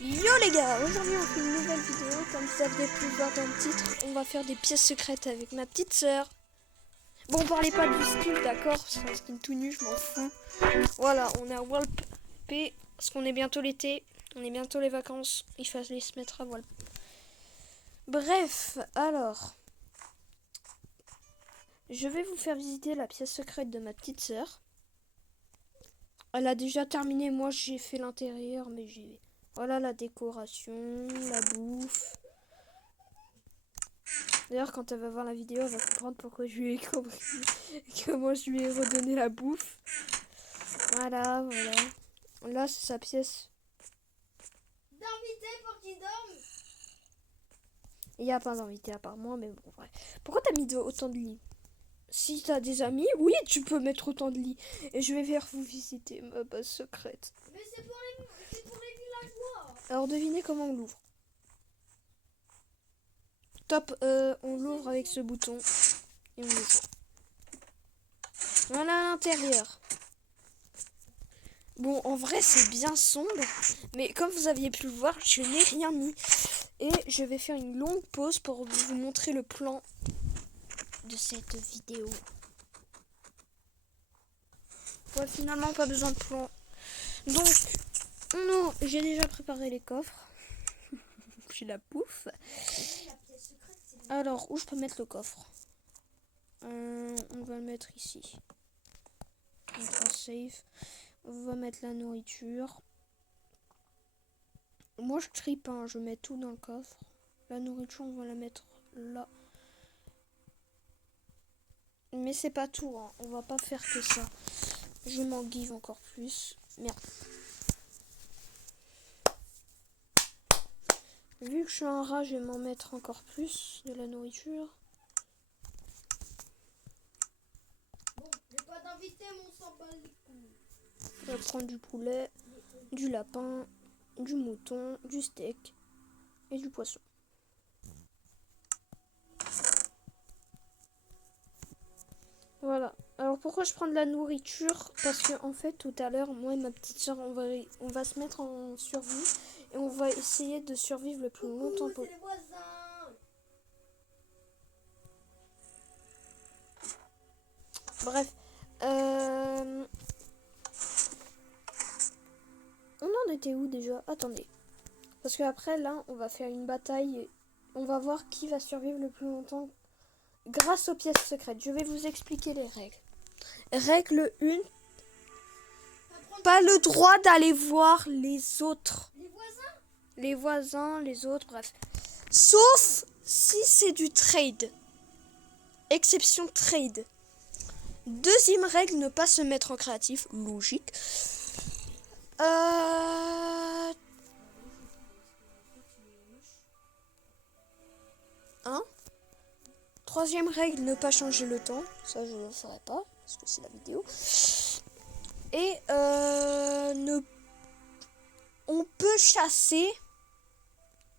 Yo les gars, aujourd'hui on fait une nouvelle vidéo. Comme vous avez pu le voir dans le titre, on va faire des pièces secrètes avec ma petite sœur. Bon, parlez pas du skin, d'accord? C'est un skin tout nu, je m'en fous. Voilà, on est à Walp P parce qu'on est bientôt l'été, on est bientôt les vacances. Il fallait se mettre à Walp. Bref, alors, je vais vous faire visiter la pièce secrète de ma petite sœur. Elle a déjà terminé, moi j'ai fait l'intérieur, mais j'ai... Voilà la décoration, la bouffe. D'ailleurs, quand elle va voir la vidéo, elle va comprendre pourquoi je lui ai compris. Comment je lui ai redonné la bouffe. Voilà, voilà. Là, c'est sa pièce. D'invité pour qu'il dorme. Il n'y a pas d'invité à part moi, mais bon, vrai. Pourquoi t'as mis autant de lits? Si t'as des amis, oui, tu peux mettre autant de lits. Et je vais faire vous visiter ma base secrète. Mais c'est pour les villageois. Alors, devinez comment on l'ouvre. Top, on l'ouvre avec ce bouton. Et on l'ouvre. Voilà à l'intérieur. Bon, en vrai, c'est bien sombre. Mais comme vous aviez pu le voir, je n'ai rien mis. Et je vais faire une longue pause pour vous montrer le plan de cette vidéo. Ouais, finalement, pas besoin de plan. Donc, non, j'ai déjà préparé les coffres. J'ai la bouffe. Alors, où je peux mettre le coffre? On va le mettre ici. On va save. On va mettre la nourriture. Moi, je trie pas, hein, je mets tout dans le coffre. La nourriture, on va la mettre là. Mais c'est pas tout, hein. On va pas faire que ça. Je m'en give encore plus. Merde. Vu que je suis un rat, je vais m'en mettre encore plus de la nourriture. Bon, j'ai pas d'invité, mais on s'en bat les couilles. On va prendre du poulet, du lapin, du mouton, du steak et du poisson. Voilà. Alors pourquoi je prends de la nourriture? Parce que en fait tout à l'heure, moi et ma petite soeur, on va se mettre en survie et on va essayer de survivre le plus longtemps C'est possible. les voisins. Bref. On en était où déjà? Attendez. Parce que après là, on va faire une bataille. Et on va voir qui va survivre le plus longtemps grâce aux pièces secrètes. Je vais vous expliquer les règles. Règle 1. Pas le droit d'aller voir les autres. Les voisins. Les voisins, les autres, bref. Sauf si c'est du trade. Exception trade. Deuxième règle, ne pas se mettre en créatif. Logique. Troisième règle, ne pas changer le temps. Ça, je ne le ferai pas, parce que c'est la vidéo. Et on peut chasser,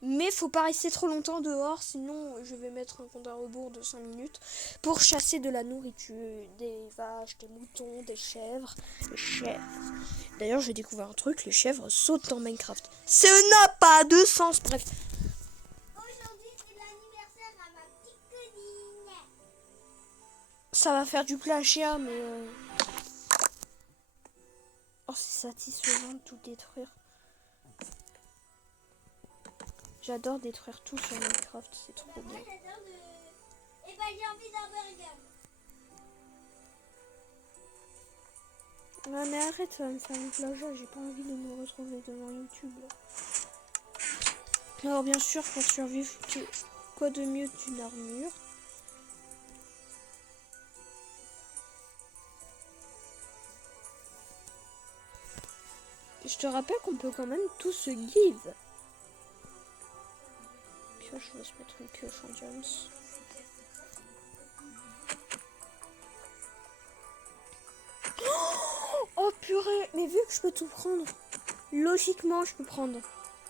mais faut pas rester trop longtemps dehors, sinon je vais mettre un compte à rebours de 5 minutes pour chasser de la nourriture, des vaches, des moutons, des chèvres. Les chèvres. D'ailleurs, j'ai découvert un truc, les chèvres sautent dans Minecraft. Ça n'a pas de sens, bref. Aujourd'hui, c'est l'anniversaire à ma petite cousine. Ça va faire du plagiat, mais... Oh, c'est satisfaisant de tout détruire. J'adore détruire tout sur Minecraft, c'est trop Moi, bien. j'adore de... Eh ben, j'ai envie d'un burger. Ouais, mais arrête, ça va me faire du plagiat, j'ai pas envie de me retrouver devant YouTube. Alors bien sûr, pour survivre, quoi de mieux qu'une armure? Je te rappelle qu'on peut quand même tout se give. Pioche, je vais se mettre une pioche en diams. Oh purée, mais vu que je peux tout prendre, logiquement je peux prendre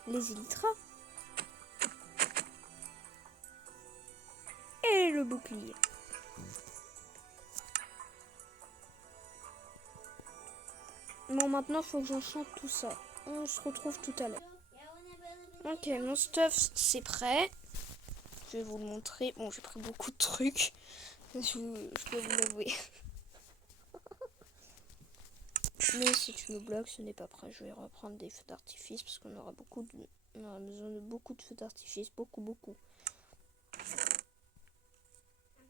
les élytras et le bouclier. Bon, maintenant il faut que j'enchante tout ça. On se retrouve tout à l'heure. Ok, mon stuff, c'est prêt. Je vais vous le montrer. Bon, j'ai pris beaucoup de trucs. Je peux vous l'avouer. Mais si tu me bloques, ce n'est pas prêt. Je vais reprendre des feux d'artifice parce qu'on aura on aura besoin de beaucoup de feux d'artifice. Beaucoup. Un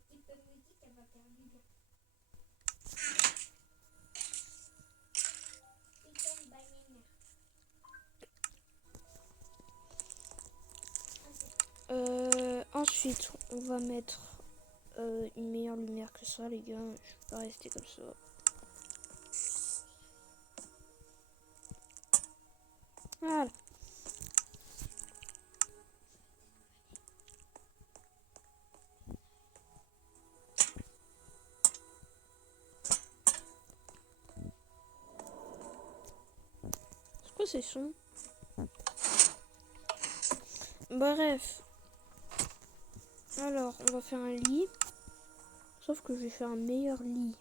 petit peu de musique, elle va faire du bien. Chicken banana. Ensuite, on va mettre une meilleure lumière que ça, les gars. Je vais pas rester comme ça. Voilà. C'est quoi ces sons? Bref. Alors, on va faire un lit. Sauf que je vais faire un meilleur lit.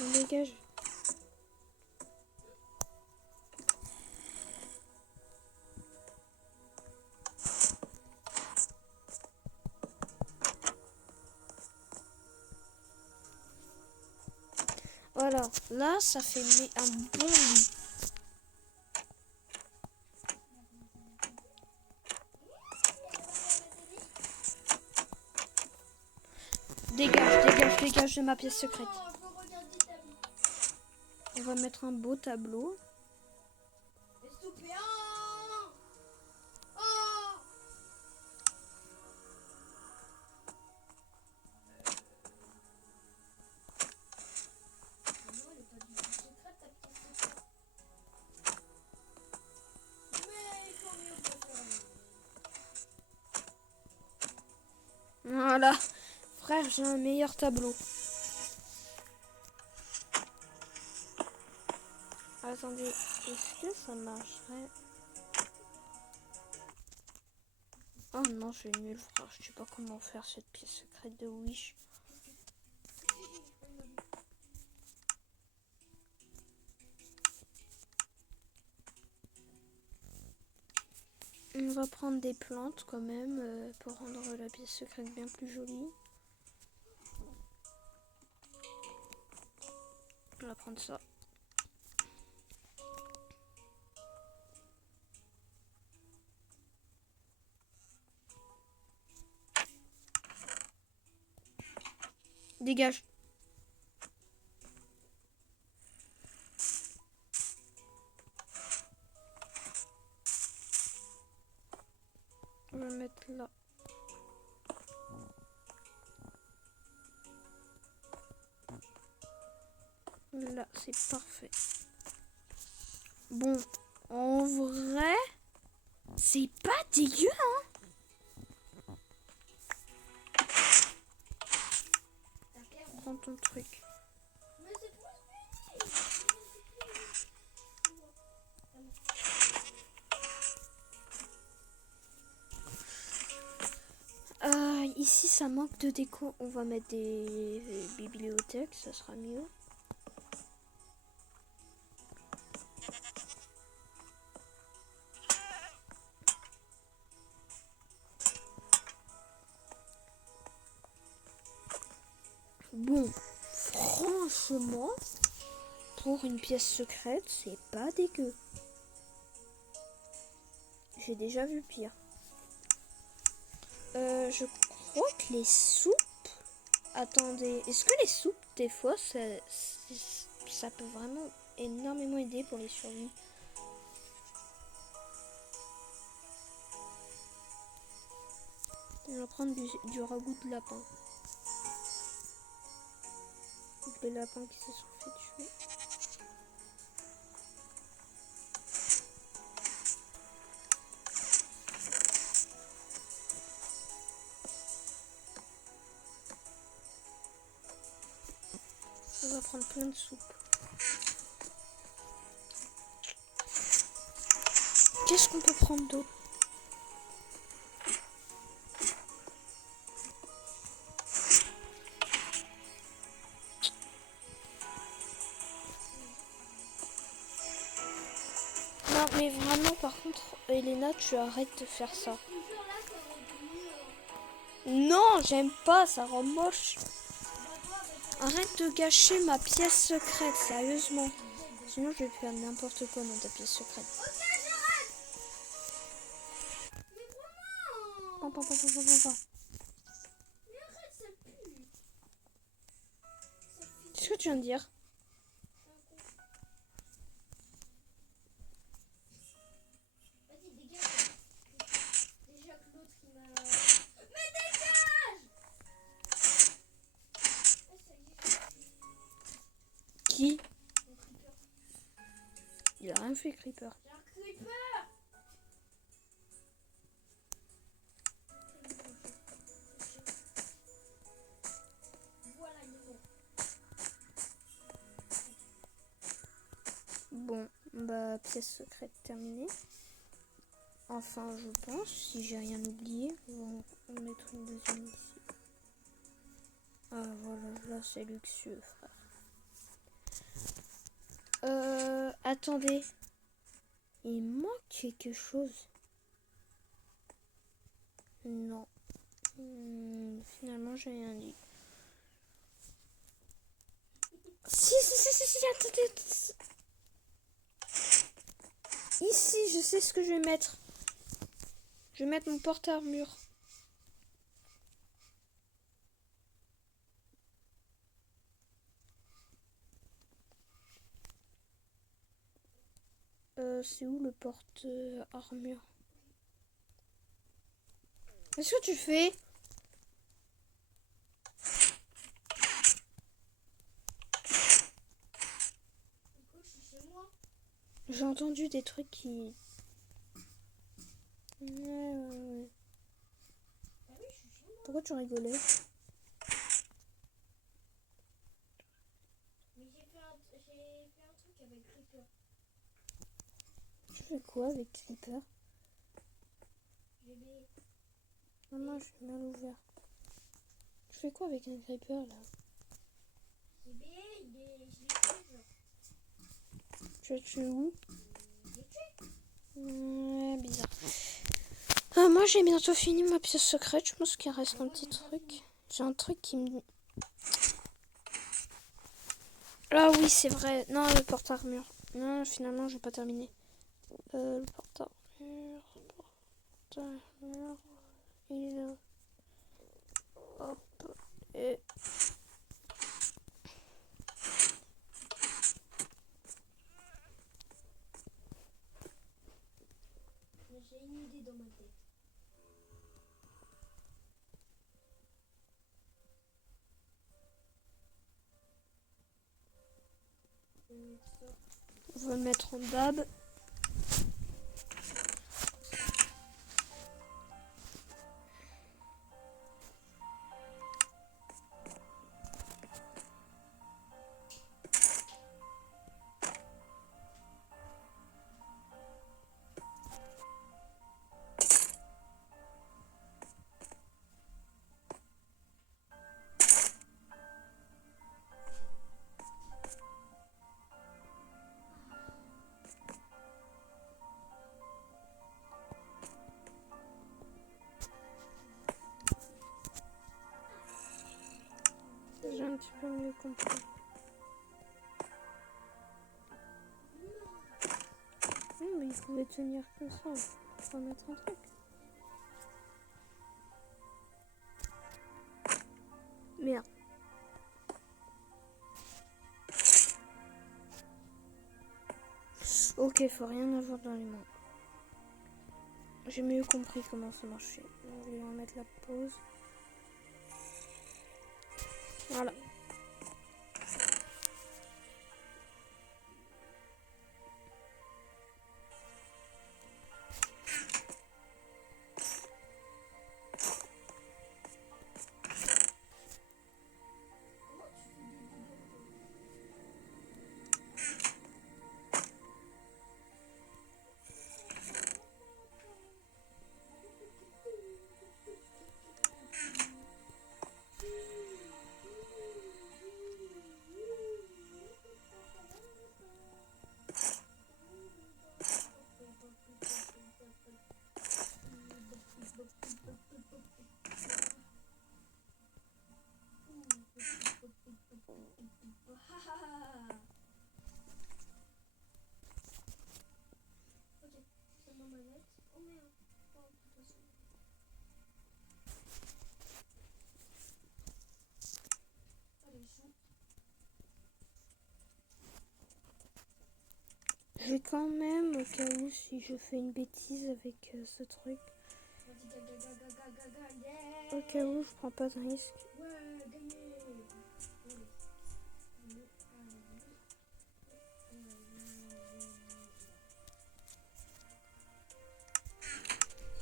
On dégage. Voilà, là ça fait un bon lit. Dégage de ma pièce secrète. Oh, je veux regarder ta vie. On va mettre un beau tableau. S'il te plaît. Oh. Non, elle est pas du tout secrète, ta pièce secrète. Mais combien on peut faire? Voilà. Frère, j'ai un meilleur tableau. Attendez, est-ce que ça marcherait? Oh non, je suis nul, frère. Je sais pas comment faire cette pièce secrète de Wish. On va prendre des plantes quand même pour rendre la pièce secrète bien plus jolie. On va prendre ça. Dégage. On va mettre là. Là, c'est parfait. Bon, en vrai, c'est pas dégueu, hein. Prends ton truc. Mais c'est trop Ici, ça manque de déco. On va mettre des bibliothèques, ça sera mieux. Bon, franchement, pour une pièce secrète, c'est pas dégueu. J'ai déjà vu pire. Je crois que les soupes... Attendez, est-ce que les soupes, des fois, ça peut vraiment énormément aider pour les survies? On va prendre du ragoût de lapin. Les lapins qui se sont fait tuer. On va prendre plein de soupe. Qu'est-ce qu'on peut prendre d'autre? par contre, Elena, tu arrêtes de faire ça. Toujours là, ça aurait été Non, j'aime pas, ça rend moche. Bah, toi, bah, Arrête de gâcher ma pièce secrète, sérieusement. Sinon, je vais faire n'importe quoi dans ta pièce secrète. ok, j'arrête. Mais Pam, vraiment. pam, pam, pam, pam, pam, pam. Mais arrête, ça pue. Ça pue. Qu'est-ce que tu viens de dire? Vas-y, dégage. Déjà que l'autre il m'a. Mais dégage. Ah, ça y est. Qui? Le creeper. Il a rien fait, Creeper. J'ai un creeper. Voilà, il est mort. Bon, bah, pièce secrète terminée. Enfin, je pense, si j'ai rien oublié, on va mettre une deuxième ici. Ah, voilà, là, c'est luxueux, frère. Attendez. Il manque quelque chose. Non. Finalement, j'ai rien dit. Si, attendez. Ici, je sais ce que je vais mettre. Je vais mettre mon porte-armure. C'est où le porte-armure? Qu'est-ce que tu fais? Écoute, je suis chez moi. J'ai entendu des trucs qui... Ouais. Ah oui, je suis chez moi. Pourquoi tu rigolais? Mais j'ai fait un truc avec creeper. Tu fais quoi avec Creeper? J'ai des. Maman, je suis mal ouvert. Tu fais quoi avec un Creeper là? Je l'ai tué, genre. Tu as tué où? Je l'ai tué. Ouais, bizarre. Moi j'ai bientôt fini ma pièce secrète. Je pense qu'il reste un petit truc. J'ai un truc qui me... Ah oui, c'est vrai. Non, le porte-armure. Non, finalement, j'ai pas terminé. Le porte-armure. Il est là. Hop. Et... J'ai une idée dans ma tête. On va le mettre en dab. J'ai un petit peu mieux compris. Non, mais il pouvait tenir comme ça. On va mettre un truc. Merde. Ok, faut rien avoir dans les mains. J'ai mieux compris comment ça marchait. On va mettre la pause. Voilà. quand même, au cas où si je fais une bêtise avec ce truc. Au cas où je prends pas de risque. Ouais, gagné.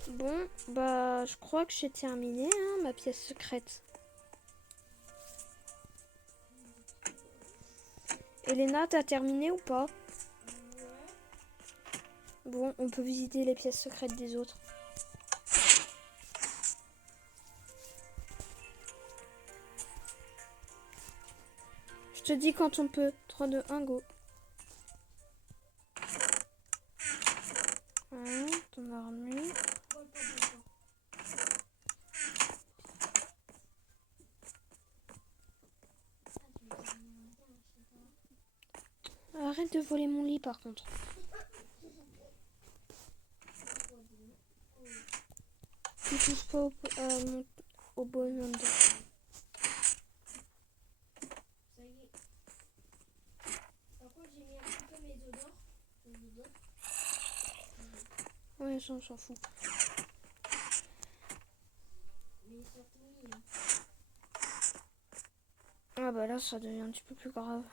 Bon, bah je crois que j'ai terminé hein, ma pièce secrète. Elena, t'as terminé ou pas? Bon, on peut visiter les pièces secrètes des autres. Je te dis quand on peut. 3, 2, 1, go. Hein, ton armure. Arrête de voler mon lit par contre. Tu touches pas au bonhomme. Ça y est. Par contre, j'ai mis un petit peu mes odeurs. Ouais, ça on s'en fout. Mais surtout, Ah bah là ça devient un petit peu plus grave.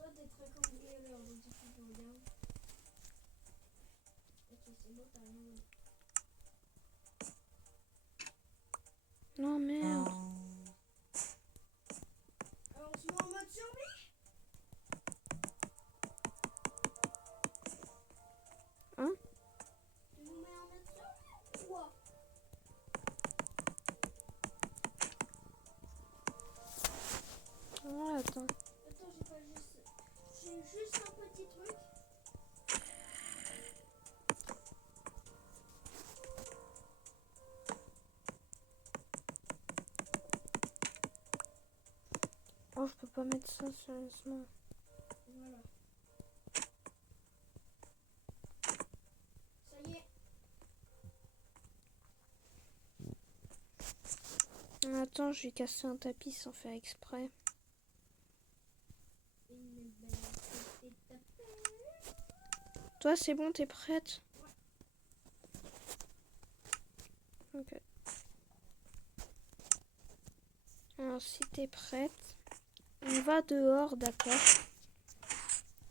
toi, t'es très cambrioleur, donc il faut que je regarde. Ok, c'est bon, t'as rien volé. Non merde. Alors, on se met en mode survie. Hein? Tu nous mets en mode survie ou quoi? Oh, attends. Attends, j'ai pas juste... J'ai juste un petit truc. Oh, je peux pas mettre ça sérieusement. Voilà. Ça y est. Attends, j'ai cassé un tapis sans faire exprès. Une belle petite tapette. Toi, c'est bon, t'es prête? Ok. Alors, si t'es prête, on va dehors, d'accord?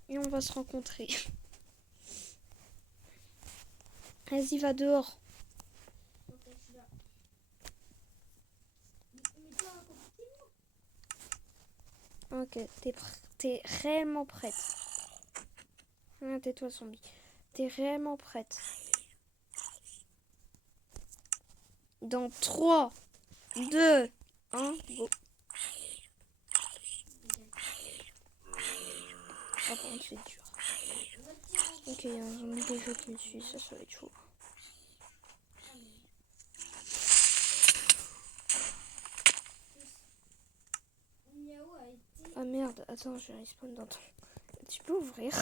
Et on va se rencontrer. Vas-y, va dehors. Ok, je suis là. Mais toi, à côté de moi. Ok, t'es réellement prête. Ah, tais-toi, zombie. T'es réellement prête. Dans 3, 2, 1, go. Ah, par contre, c'est dur. Ok, il y a un zombie déjà qui me suit, ça va être chaud. Miaou a été... Ah merde, attends, je vais respawn dans ton... Tu peux ouvrir?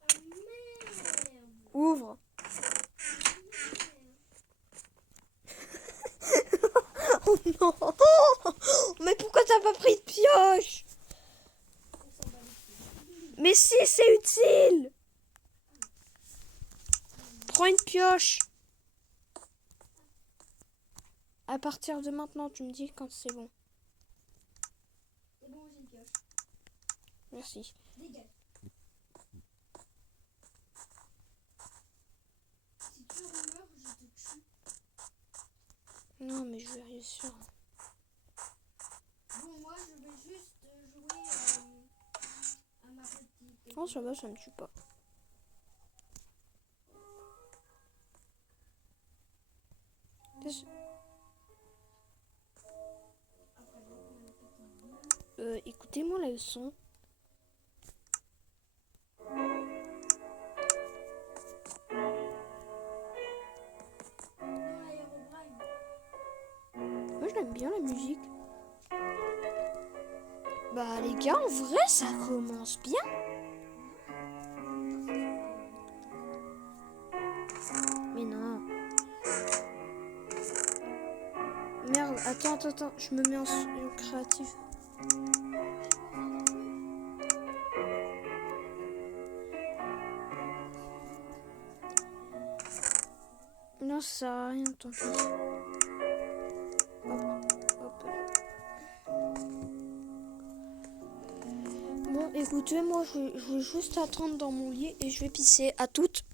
Ah merde. Ouvre. Oh non. Mais pourquoi t'as pas pris de pioche? Mais si, c'est utile. Prends une pioche. À partir de maintenant, tu me dis quand c'est bon. C'est bon, j'ai une pioche. Merci. Dégage. Si tu meurs, je te tue. Non, mais je vais réussir. Bon, moi, je vais juste jouer à ma petite... Oh, ça va, ça me tue pas. Écoutez-moi la leçon. Non, l'aérobrine. Moi, je l'aime bien la musique. Bah, les gars, en vrai, ça commence bien. Mais non. Merde. Attends, je me mets en créatif. Non, ça sert à rien, tant pis. Hop. Bon, écoutez, moi, je vais juste attendre dans mon lit et je vais pisser. À toutes.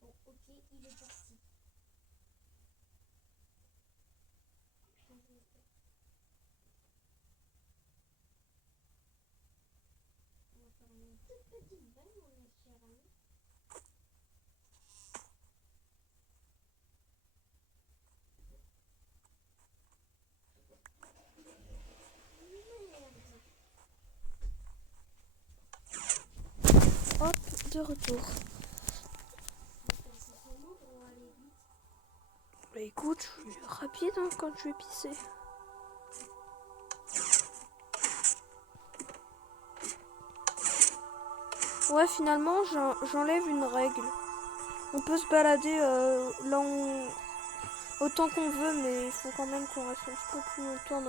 Bon, ok, il est parti. On va faire une toute petite balle, mon cher ami. Hop, de retour. Bah écoute, je suis rapide hein, quand je vais pisser. Ouais, finalement, j'enlève une règle. On peut se balader là autant qu'on veut, mais il faut quand même qu'on reste un petit peu plus longtemps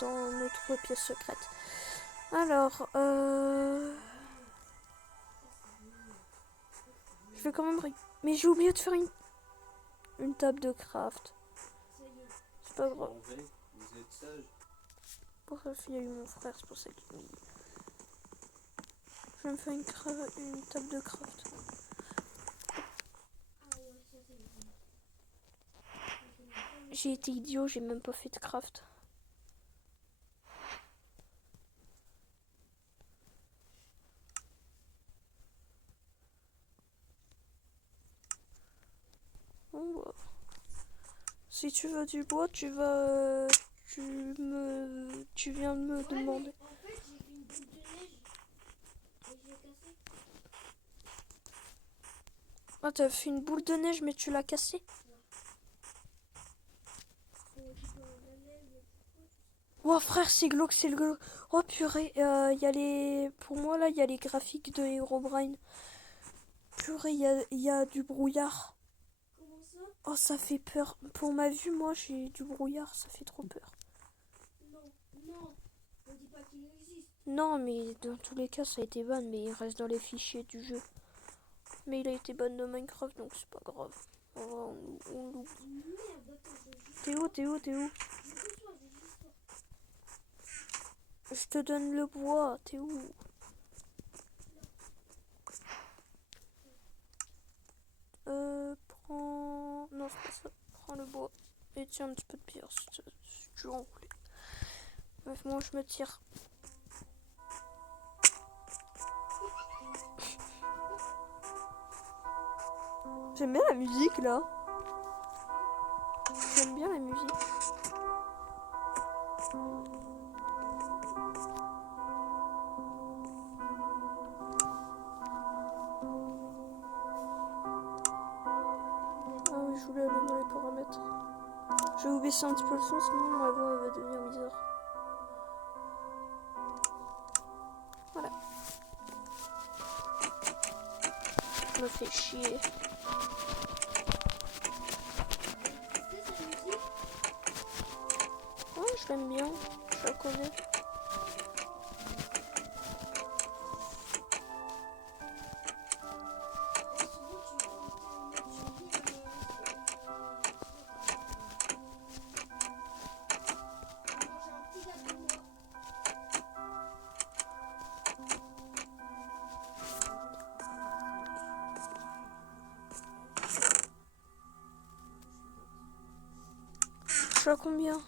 dans notre pièce secrète. Alors, je vais quand même... Mais j'ai oublié de faire une table de craft. C'est pas grave. Vous êtes sage. Pour ça, il y a eu mon frère, c'est pour ça qu'il... Je vais me faire une table de craft. J'ai été idiot, j'ai même pas fait de craft. Bon, bah. Si tu veux du bois, tu viens de me demander. En fait, j'ai vu une boule de neige et je l'ai cassée. Ah, t'as fait une boule de neige, mais tu l'as cassée. Oh frère, c'est glauque, c'est le glauque. Oh purée, y a les... Pour moi, là, il y a les graphiques de Herobrine. Purée, il y a du brouillard. Comment ça? Oh, ça fait peur. Pour ma vue, moi, j'ai du brouillard, ça fait trop peur. Non, on dit pas qu'il existe. Non, mais dans tous les cas, ça a été ban, mais il reste dans les fichiers du jeu. Mais il a été ban de Minecraft, donc c'est pas grave. On l'oublie. Merde, attends, je juste... T'es où? Je reçois. Je te donne le bois, t'es où? Prends... Non, c'est pas ça. Prends le bois. Et tiens un petit peu de pierre si tu veux en voulais. Bref, moi je me tire. J'aime bien la musique là. J'aime bien la musique. Ah oui, je voulais aller dans les paramètres. Je vais vous baisser un petit peu le son, sinon ma voix va devenir bizarre. Voilà. Je me fais chier. Ouais, je l'aime bien. Je la connais. Je suis à combien?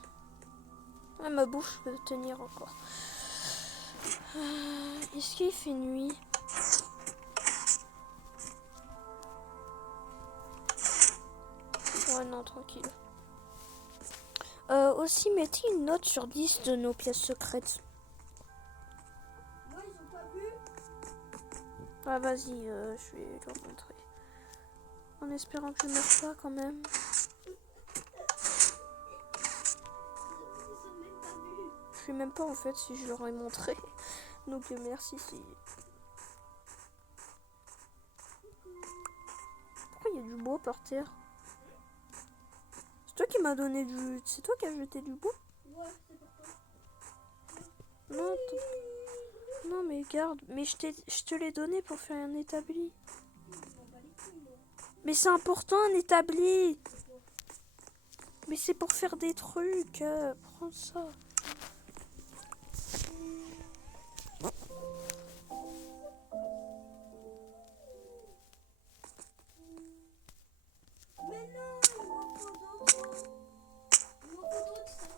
Ah, ma bouche peut tenir encore. Est-ce qu'il fait nuit? Ouais, non, tranquille. Aussi, mettez une note sur 10 de nos pièces secrètes. Moi, ils ont pas vu. Ah, vas-y, je vais leur montrer. En espérant que je ne meure pas quand même. Ils ont même pas vu. Je sais même pas en fait si je leur ai montré. Donc merci si... y a du bois par terre. C'est toi qui m'as donné du... C'est toi qui as jeté du bois? Ouais, c'est pour toi. Non, non mais garde. Mais je te l'ai donné pour faire un établi. Mais c'est important un établi. Mais c'est pour faire des trucs. Prends ça. Mais non, il m'en faut d'autres. Il m'en faut d'autres, ça.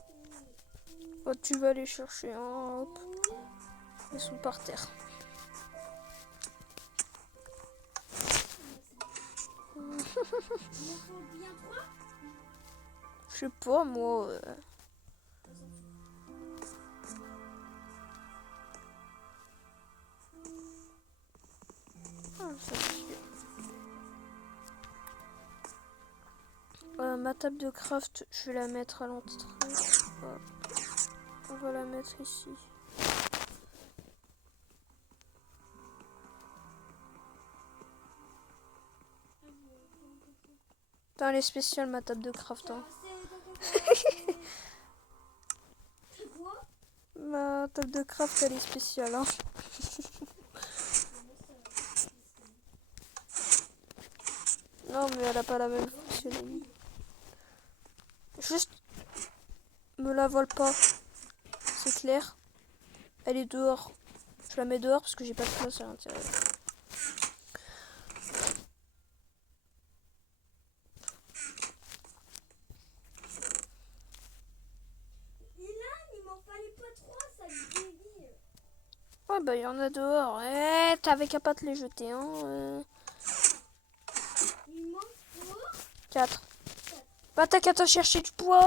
Oh, tu vas les chercher. Hein, hop. Ils sont par terre. Il m'en faut bien 3. Je sais pas moi. Ah, ça suffit. Ma table de craft, je vais la mettre à l'entrée. Hop. On va la mettre ici. Putain, elle est spéciale ma table de craft. Hein. C'est quoi? Ma table de craft, elle est spéciale. Hein. Non, mais elle a pas la même fonctionnalité. Juste, me la vole pas. C'est clair. Elle est dehors. Je la mets dehors parce que j'ai pas de place à l'intérieur. Il m'en fallait pas 3, ça me débile. Ouais, bah il y en a dehors. T'avais qu'à pas te les jeter. Hein. Il m'en faut 4. Bah t'as qu'à te chercher du bois.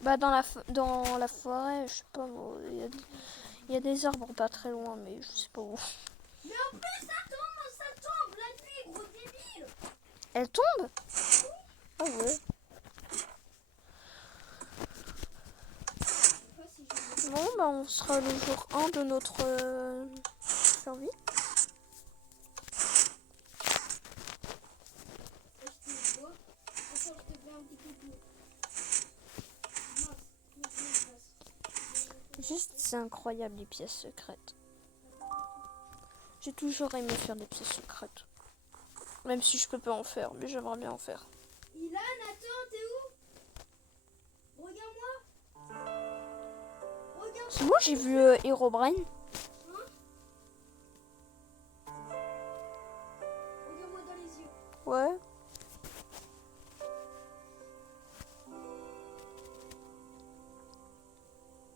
Bah dans la forêt, je sais pas moi. Il y a des arbres pas très loin, mais je sais pas où. Mais en plus, ça tombe la nuit, gros débile. Elle tombe? Ah ouais. Bon, bah on sera le jour 1 de notre survie. Juste, c'est incroyable les pièces secrètes. J'ai toujours aimé faire des pièces secrètes. Même si je peux pas en faire, mais j'aimerais bien en faire. Ilan, attends, t'es où? Regarde-moi. Regarde. C'est moi, j'ai vu Herobrine. Regarde-moi dans les yeux. Ouais.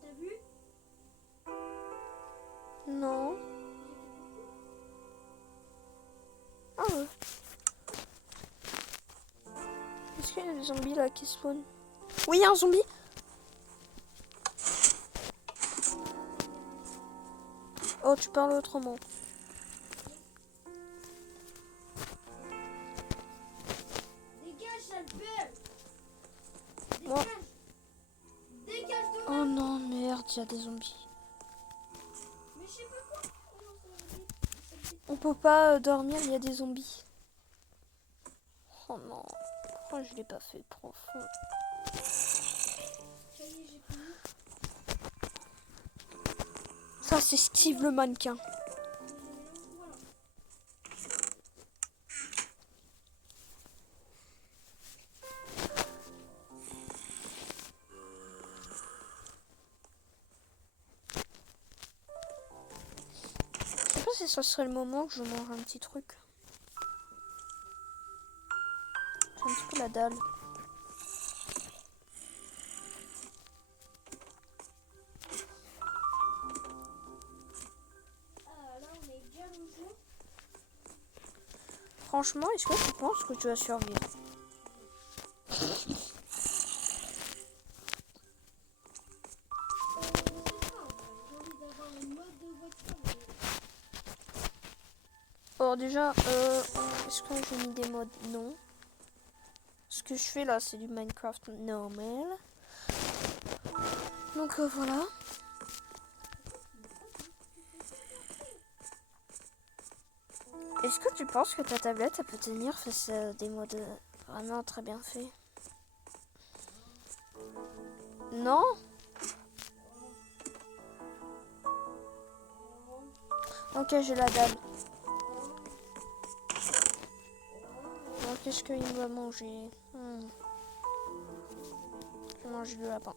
T'as vu? Non. Ah ouais. Est-ce qu'il y a des zombies là qui spawnent? Oui, il y a un zombie. Oh, tu parles autrement. Dégage, sale belle. Moi. Dégage. Dégage de Oh non, merde, il y a des zombies. Mais je sais pas quoi. Oh non, ça va. On peut pas dormir, il y a des zombies. Oh non, pourquoi je l'ai pas fait profond? Ça y est, j'ai fini. Ça, c'est Steve le mannequin. Voilà. Je sais pas si ce serait le moment que je mange un petit truc. J'ai un petit peu la dalle. Ah, là, on est bien au jour. Franchement, est-ce que tu penses que tu vas survivre? Alors déjà, est-ce que j'ai mis des modes? Non. Ce que je fais là, c'est du Minecraft normal. Donc voilà. Est-ce que tu penses que ta tablette elle peut tenir face à des modes vraiment très bien faits? Non? Ok, j'ai la dalle. Alors, qu'est-ce qu'il va manger? Je mange du lapin.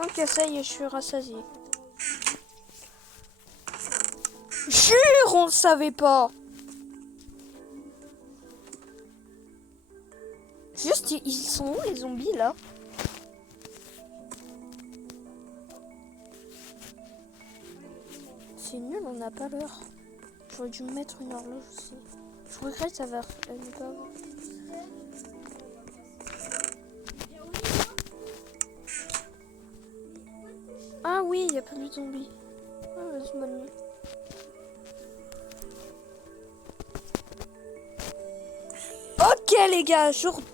Ok, ça y est, je suis rassasiée. Jure, on ne savait pas. Juste, ils sont où les zombies là? C'est nul, on n'a pas l'heure. J'aurais dû me mettre une horloge aussi. Je regrette ça va ne pas avoir. Ah oui, il n'y a plus de zombies. Ah, vas-y, bonne nuit. Ok les gars, jour 2.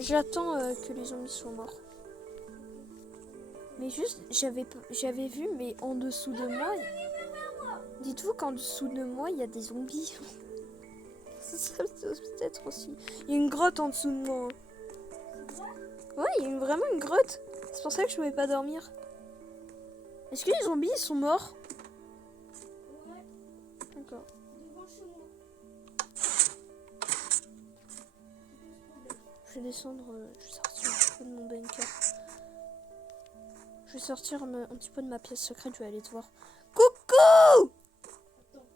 J'attends que les zombies soient morts. Mais juste, j'avais vu, mais en dessous de moi... Dites-vous qu'en dessous de moi, il y a des zombies. Ça peut-être aussi. Il y a une grotte en dessous de moi. Ouais, il y a vraiment une grotte. C'est pour ça que je pouvais pas dormir. Est-ce que les zombies ils sont morts? Ouais, D'accord. devant chez moi. Je vais descendre, je vais sortir un petit peu de mon bunker. Je vais sortir un petit peu de ma pièce secrète, je vais aller te voir. Coucou! Attends.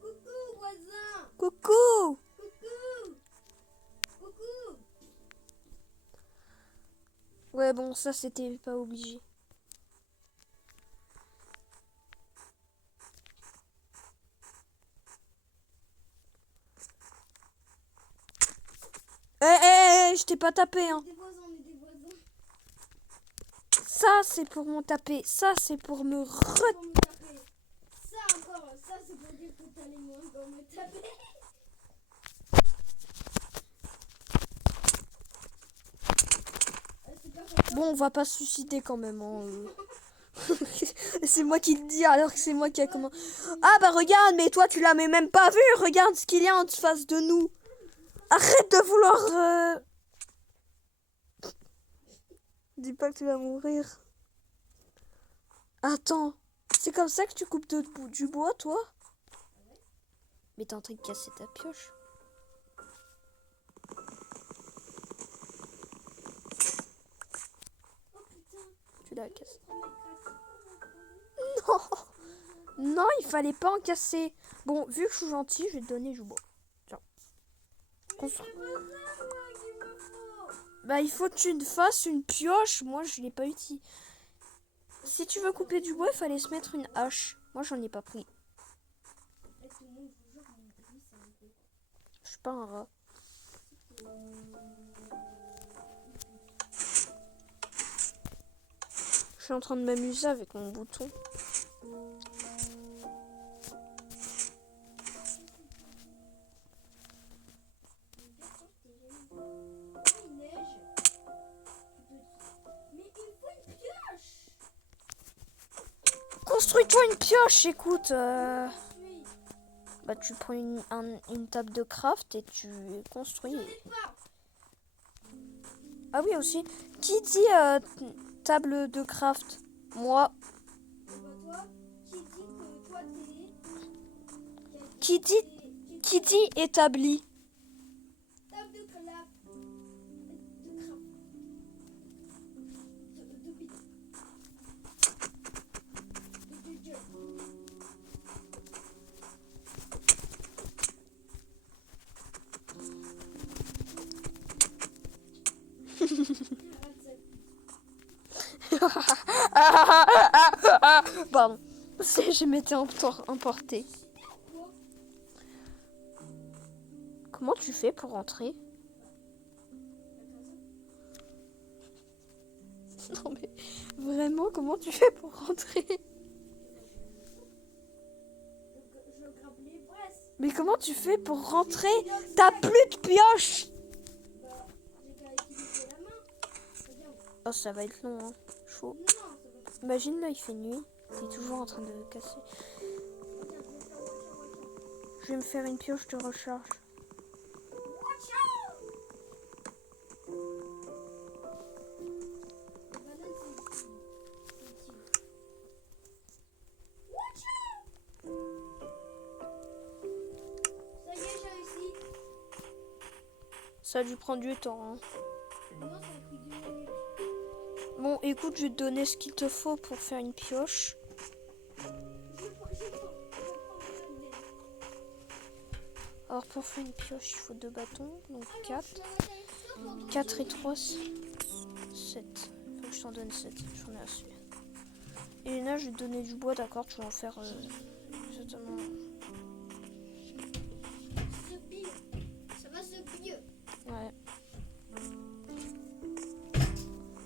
Coucou, voisin. Coucou! Coucou. Coucou. Ouais, bon, ça c'était pas obligé. Je t'ai pas tapé, hein. Des voisins, on est des voisins. Ça, c'est pour me taper. Ça, c'est pour me Pour me taper. Ça encore, ça c'est pour dire que t'allais moi encore me taper. Bon, on va pas se suicider quand même. Hein. C'est moi qui le dis alors que c'est moi qui a commencé. Ah bah regarde, mais toi tu l'as même pas vu. Regarde ce qu'il y a en face de nous. Arrête de vouloir... Dis pas que tu vas mourir. Attends, c'est comme ça que tu coupes du bois, toi? Mais t'es en train de casser ta pioche. Tu la casses. Non, non, il fallait pas en casser. Bon, vu que je suis gentille, je vais te donner du bois. Tiens. Bah, il faut que tu te fasses une pioche. Moi, je l'ai pas utilisé. Si tu veux couper du bois, il fallait se mettre une hache. Moi, j'en ai pas pris. Je suis pas un rat. Je suis en train de m'amuser avec mon bouton. Construis-toi une pioche, écoute. Bah, tu prends une table de craft et tu construis. Ah oui, aussi. Qui dit table de craft? Moi. Qui dit établi? Table de craft. Pardon. Je m'étais emportée. Comment tu fais pour rentrer? Non mais vraiment, comment tu fais pour rentrer? Mais comment tu fais pour rentrer? T'as plus de pioche! Oh, ça va être long, hein. Chaud. Imagine là, il fait nuit. Il est toujours en train de casser. Je vais me faire une pioche de recharge. Ça y est, j'ai réussi. Ça a dû prendre du temps, hein. Non, ça a pris 2 minutes. Bon, écoute, je vais te donner ce qu'il te faut pour faire une pioche. Alors, pour faire une pioche, il faut 2 bâtons. Donc 4. 4 et 3, 7. Faut que je t'en donne 7. J'en ai assez. Et là, je vais te donner du bois, d'accord? Tu vas en faire exactement. Ça va se plier. Ouais.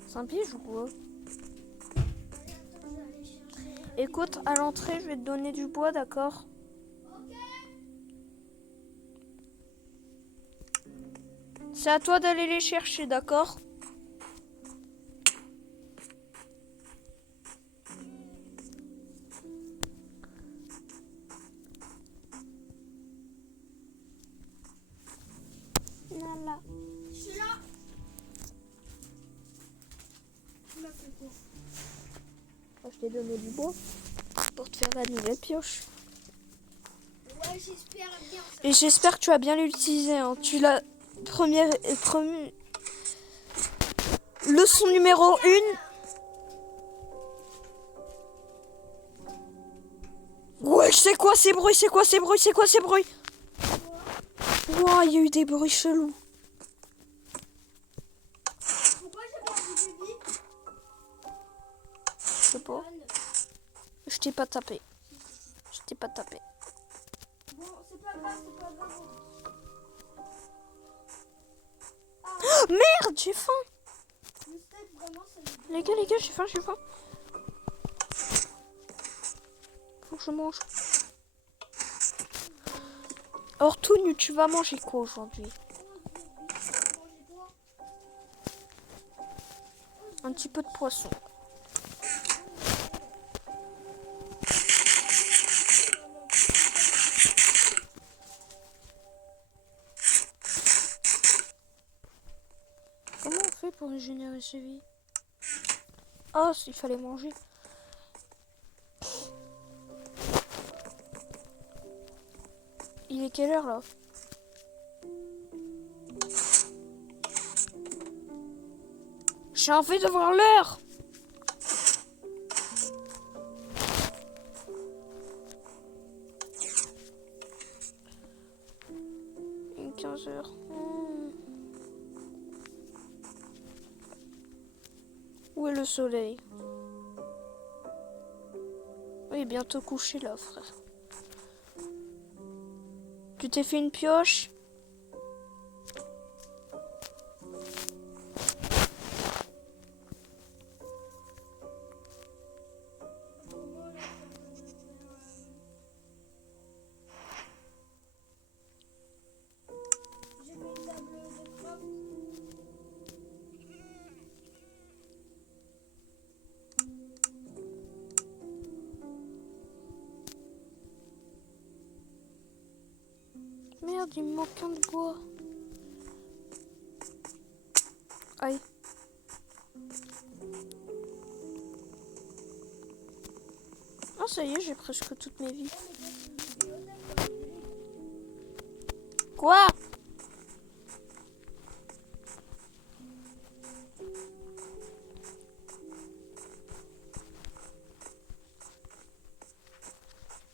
C'est un piège ou quoi? Écoute, à l'entrée, je vais te donner du bois, d'accord? C'est à toi d'aller les chercher, d'accord? Voilà. Je suis là. Tu m'as fait quoi? Je t'ai donné du bois pour te faire la nouvelle pioche. Ouais, j'espère bien. Et j'espère que tu as bien l'utiliser. Hein. Tu l'as première leçon numéro 1. Ouais, c'est quoi ces bruits? C'est quoi ces bruits? C'est quoi ces bruits? Ouah, il y a eu des bruits chelous. Pourquoi j'ai pas envie de vivre? Je sais pas. Je t'ai pas tapé. Je t'ai pas tapé. Bon, c'est pas grave, c'est pas grave. Merde, j'ai faim. Le steak, vraiment, ça me... Les gars, j'ai faim, j'ai faim. Faut que je mange. Or, tout nu, tu vas manger quoi aujourd'hui? Un petit peu de poisson. Comment on fait pour régénérer ses vies? Ah, il fallait manger. Il est quelle heure là? J'ai envie de voir l'heure. Une 15 heures. Où est le soleil? Oui, bientôt couché là, frère. Tu t'es fait une pioche? J'ai mis une table de craft. Merde, il me manque un de bois. Aïe. Ah, ça y est, j'ai presque toutes mes vies. Quoi?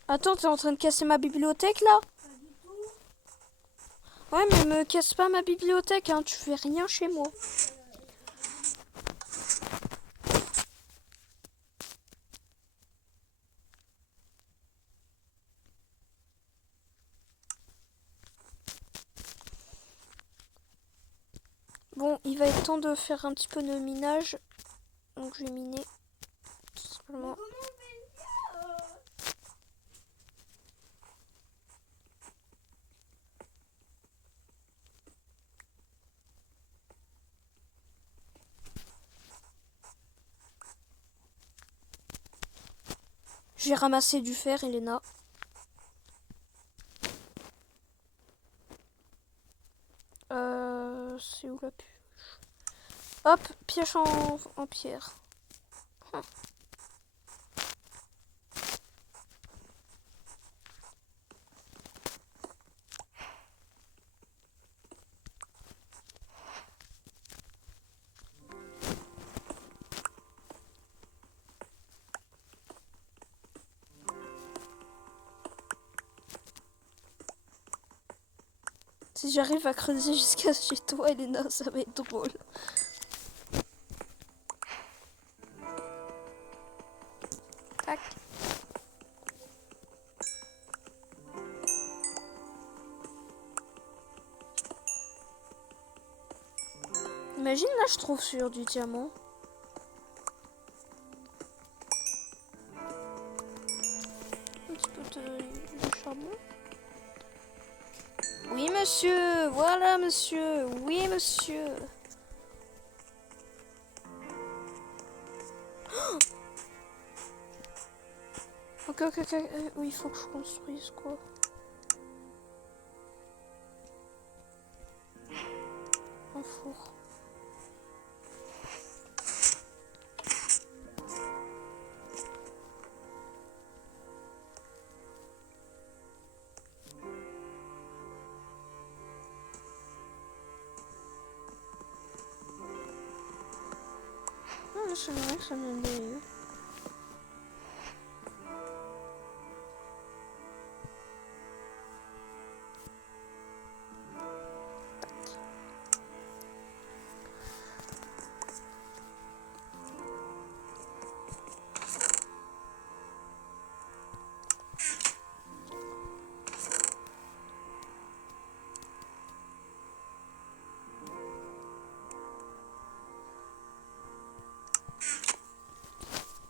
Attends, t'es en train de casser ma bibliothèque là? Ouais, mais me casse pas ma bibliothèque, hein. Tu fais rien chez moi. Bon, il va être temps de faire un petit peu de minage. Donc je vais miner. Tout simplement. Comment on fait une pioche? Je vais ramasser du fer, Elena. C'est où la pioche? Hop, pioche en pierre. Si j'arrive à creuser jusqu'à chez toi, Elena, ça va être drôle. Tac. Imagine, là, je trouve sur du diamant. Un petit peu de charbon. Oui, monsieur. Voilà, monsieur. Oui, monsieur. Ok. Oui, il faut que je construise quoi? Un four. Ah, c'est vrai que ça me donne.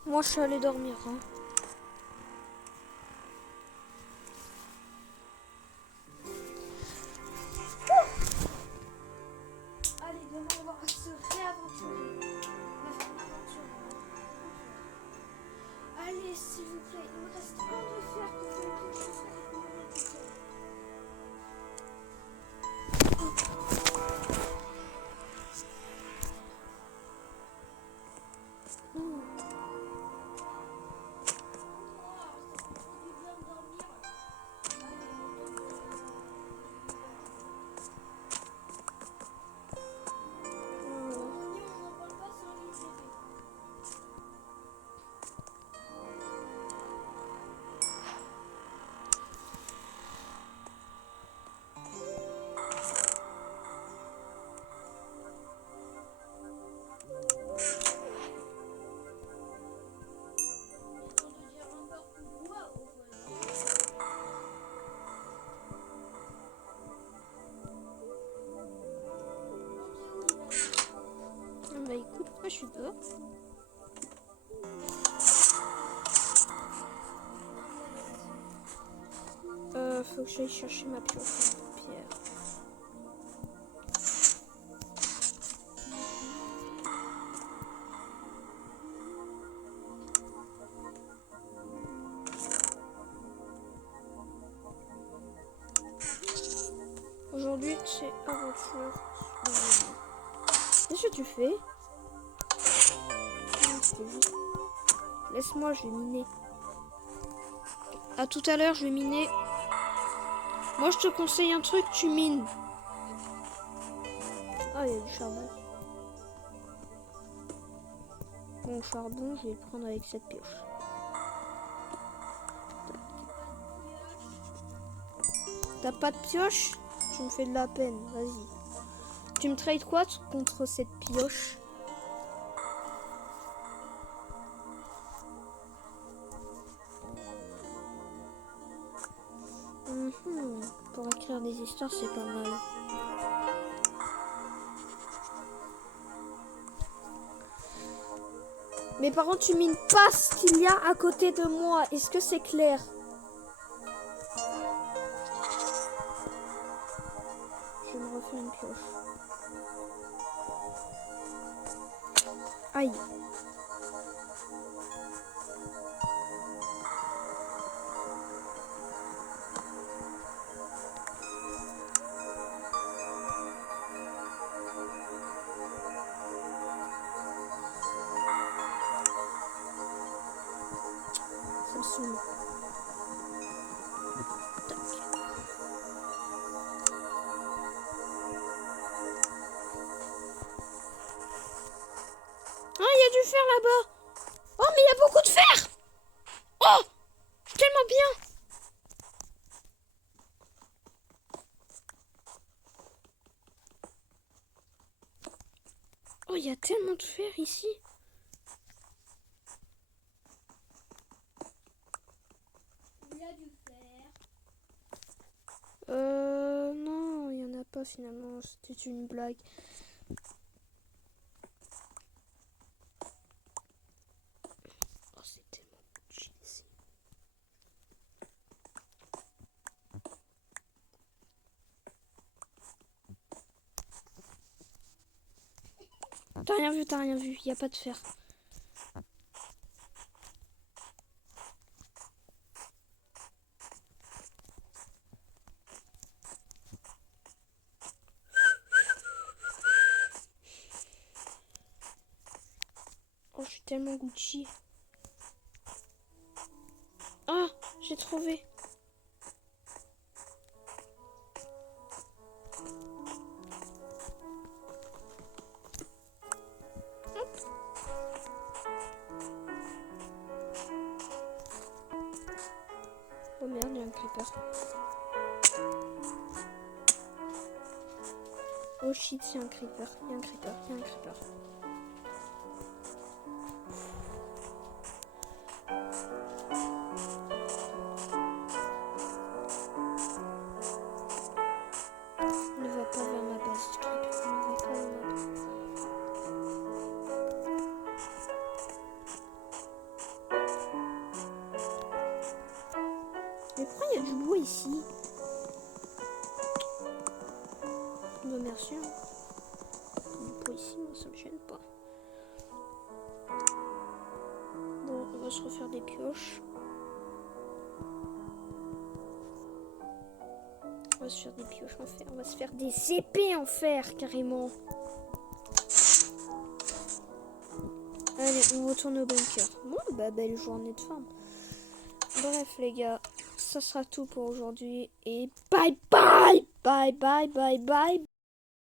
Moi, je suis allée dormir. Hein. Allez, demain, on va se réaventurer. On va faire une aventure. Allez, s'il vous plaît, il me reste un de fer pour faire une planche de fer et une de fer. Bah écoute, moi je suis dehors. Faut que j'aille chercher ma pioche en pierre. Aujourd'hui, c'est aventure. Qu'est-ce que tu fais? Laisse-moi, je vais miner. À tout à l'heure, je vais miner. Moi, je te conseille un truc, tu mines. Ah, il y a du charbon. Bon, charbon, je vais le prendre avec cette pioche. T'as pas de pioche? Tu me fais de la peine, vas-y. Tu me trades quoi contre cette pioche? Pour écrire des histoires, c'est pas mal. Mais par contre, tu mines pas ce qu'il y a à côté de moi. Est-ce que c'est clair? Je vais me refaire une pioche. Aïe. saoule. Tac. Ah, il y a du fer là-bas. Oh, mais il y a beaucoup de fer. Oh, tellement bien. Oh, il y a tellement de fer ici. Il y a du fer. Non, il y en a pas finalement. C'était une blague. Oh, c'est tellement chill ici. T'as rien vu, il n'y a pas de fer. Oh, je suis tellement Gucci. Ah, j'ai trouvé. Oh merde, il y a un creeper. Oh shit, il y a un creeper. Il y a un creeper. Ne va pas vers ma base, creeper. Ne va pas vers ma base. Mais pourquoi il y a du bois ici? Bah merci. Hein. Du bois ici, moi ça me gêne pas. Bon, on va se refaire des pioches. On va se faire des pioches en fer. On va se faire des épées en fer, carrément. Allez, on retourne au bunker. Bon, bah belle journée de farm. Bref les gars, ça sera tout pour aujourd'hui. Et bye bye. Bye bye bye bye.